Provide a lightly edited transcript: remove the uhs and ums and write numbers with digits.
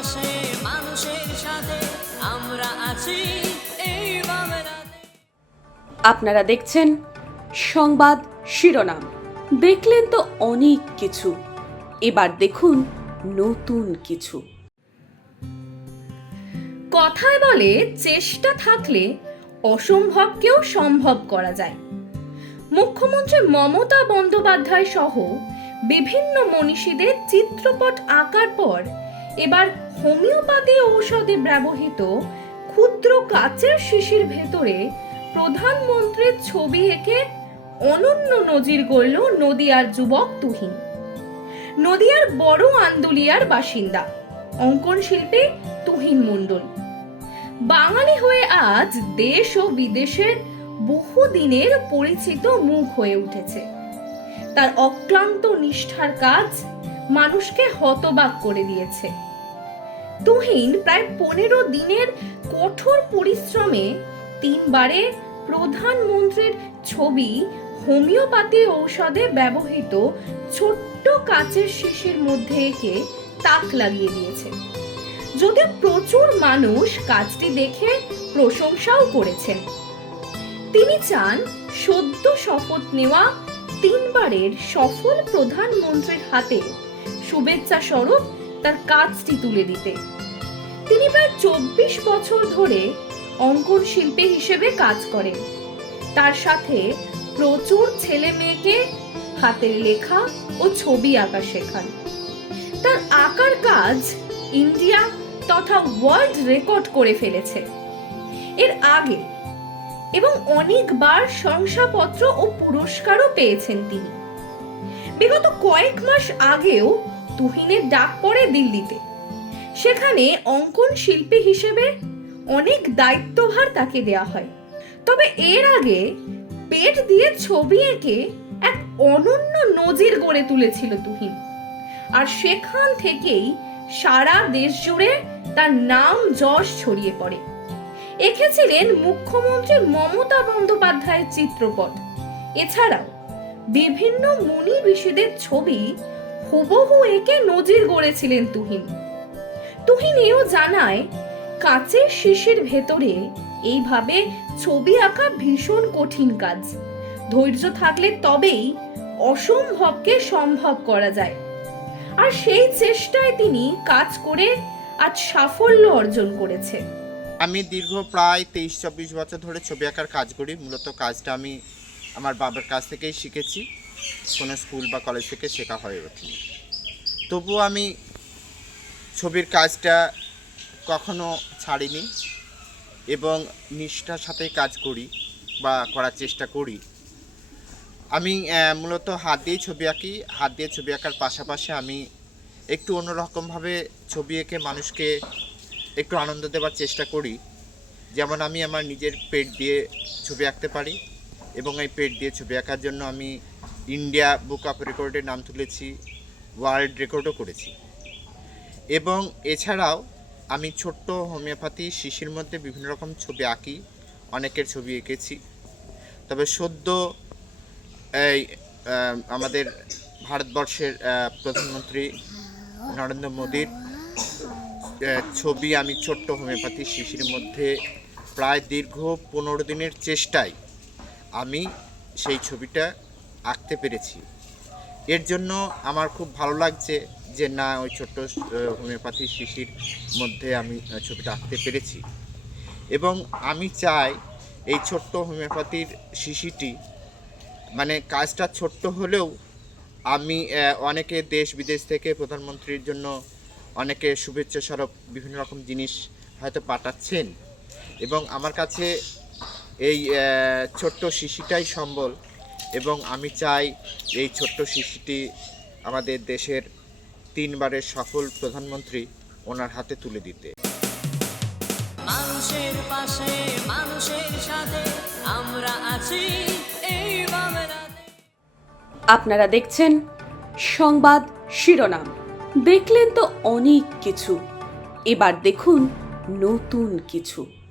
পাশে মানুষের সাথে আমরা আছি এই বাংলাতে। আপনারা দেখছেন সংবাদ শিরোনাম। দেখলেন তো অনেক কিছু, এবার দেখুন নতুন কিছু। কথায় বলে চেষ্টা থাকলে অসম্ভবকেও সম্ভব করা যায়। মুখ্যমন্ত্রী মমতা বন্দ্যোপাধ্যায় সহ বিভিন্ন মনীষীদের চিত্রপট আঁকার পর এবার হোমিওপ্যাথি ঔষধে ব্যবহৃত ক্ষুদ্র কাচের শিশির ভেতরে প্রধানমন্ত্রীর ছবি এঁকে অনন্য নজির গড়ল নদিয়ার যুবক তুহিন। নদিয়ার বড় আন্দুলিয়ার বাসিন্দা অঙ্কন শিল্পী তুহিন মণ্ডল বাঙালি হয়ে আজ দেশ ও বিদেশের বহুদিনের পরিচিত মুখ হয়ে উঠেছে। তার অক্লান্ত নিষ্ঠার কাজ মানুষকে হতবাক করে দিয়েছে। তুহিন প্রায় 15 দিনের কঠোর পরিশ্রমে 3 বারে প্রধানমন্ত্রীর ছবি হোমিওপ্যাথি ঔষধে ব্যবহৃত ছোট্ট কাচের শিশির মধ্যে এঁকে তাক লাগিয়ে দিয়েছে। যদিও প্রচুর মানুষ কাজটি দেখে প্রশংসাও করেছেন। তিনি চান সদ্য শপথ নেওয়া 3 বারের সফল প্রধানমন্ত্রীর হাতে শুভেচ্ছা স্বরূপ তার কাজটি তুলে দিতে। তিনি প্রায় 24 বছর ধরে অঙ্কন শিল্পী হিসেবে কাজ করেন। তার সাথে প্রচুর ছেলে মেয়েকে হাতের লেখা ও ছবি আঁকা শেখান। তার আঁকার কাজ ইন্ডিয়া তথা ওয়ার্ল্ড রেকর্ড করে ফেলেছে এর আগে, এবং অনেকবার শংসাপত্র ও পুরস্কারও পেয়েছেন তিনি। বিগত কয়েক মাস আগেও তুহিনের ডাক পড়ে দিল্লিতে। সেখানে অঙ্কন শিল্পী হিসেবে অনেক দায়িত্বভার তাকে দেয়া হয়। তবে এর আগে পেট দিয়ে ছবি এঁকে এক অনন্য নজির গড়ে তুলেছিল তুহিন, আর সেখান থেকেই সারা দেশ জুড়ে তার নাম যশ ছড়িয়ে পড়ে। এঁকেছিলেন মুখ্যমন্ত্রী মমতা বন্দ্যোপাধ্যায়ের চিত্রপট। এছাড়াও বিভিন্ন মুনি ঋষিদের ছবি হুবহু এঁকে নজির গড়েছিলেন তুহিন। তুহিন এও জানায়, কাচের শিশির ভেতরে এইভাবে ছবি আঁকা ভীষণ কঠিন কাজ। ধৈর্য থাকলে তবেই অসম্ভবকে সম্ভব করা যায়। আর সেই চেষ্টায় তিনি কাজ করে আজ সাফল্য অর্জন করেছে। আমি দীর্ঘ প্রায় 23-24 বছর ধরে ছবি আঁকার কাজ করি। মূলত কাজটা আমি আমার বাবার কাছ থেকেই শিখেছি, কোনো স্কুল বা কলেজ থেকে শেখা হয়ে ওঠেনি। তবুও আমি ছবির কাজটা কখনো ছাড়িনি এবং নিষ্ঠার সাথে কাজ করি বা করার চেষ্টা করি। আমি মূলত হাত দিয়েই ছবি আঁকি। হাত দিয়ে ছবি আঁকার পাশাপাশি আমি একটু অন্যরকমভাবে ছবি এঁকে মানুষকে একটু আনন্দ দেওয়ার চেষ্টা করি। যেমন আমি আমার নিজের পেট দিয়ে ছবি আঁকতে পারি, এবং এই পেট দিয়ে ছবি আঁকার জন্য আমি ইন্ডিয়া বুক অফ রেকর্ডের নাম তুলেছি, ওয়ার্ল্ড রেকর্ডও করেছি। এবং এছাড়াও আমি ছোট্ট হোমিওপ্যাথি শিশির মধ্যে বিভিন্ন রকম ছবি আঁকি, অনেকের ছবি এঁকেছি। তবে সদ্য এই আমাদের ভারতবর্ষের প্রধানমন্ত্রী নরেন্দ্র মোদীর ছবি আমি ছোট্ট হোমিওপ্যাথি শিশির মধ্যে প্রায় দীর্ঘ 15 দিনের চেষ্টায় আমি সেই ছবিটা আঁকতে পেরেছি। এর জন্য আমার খুব ভালো লাগছে যে না, ওই ছোট্ট হোমিওপ্যাথি শিশির মধ্যে আমি ছবিটা আঁকতে পেরেছি। এবং আমি চাই এই ছোট্ট হোমিওপ্যাথির শিশিটি, মানে কাজটা ছোট্ট হলেও আমি অনেকে দেশ বিদেশ থেকে প্রধানমন্ত্রীর জন্য অনেকে শুভেচ্ছা স্বরূপ বিভিন্ন রকম জিনিস হয়তো পাঠাচ্ছেন, এবং আমার কাছে এই ছোট্ট শিশিটাই সম্বল। এবং আমি চাই এই ছোট্ট শিশিটি আমাদের দেশের 3 বারের সফল প্রধানমন্ত্রী ওনার হাতে তুলে দিতে। মানুষের পাশে মানুষের সাথে আমরা আছি এই বাংলাতে। আপনারা দেখছেন সংবাদ শিরোনাম। দেখলেন তো অনেক কিছু, এবার দেখুন নতুন কিছু।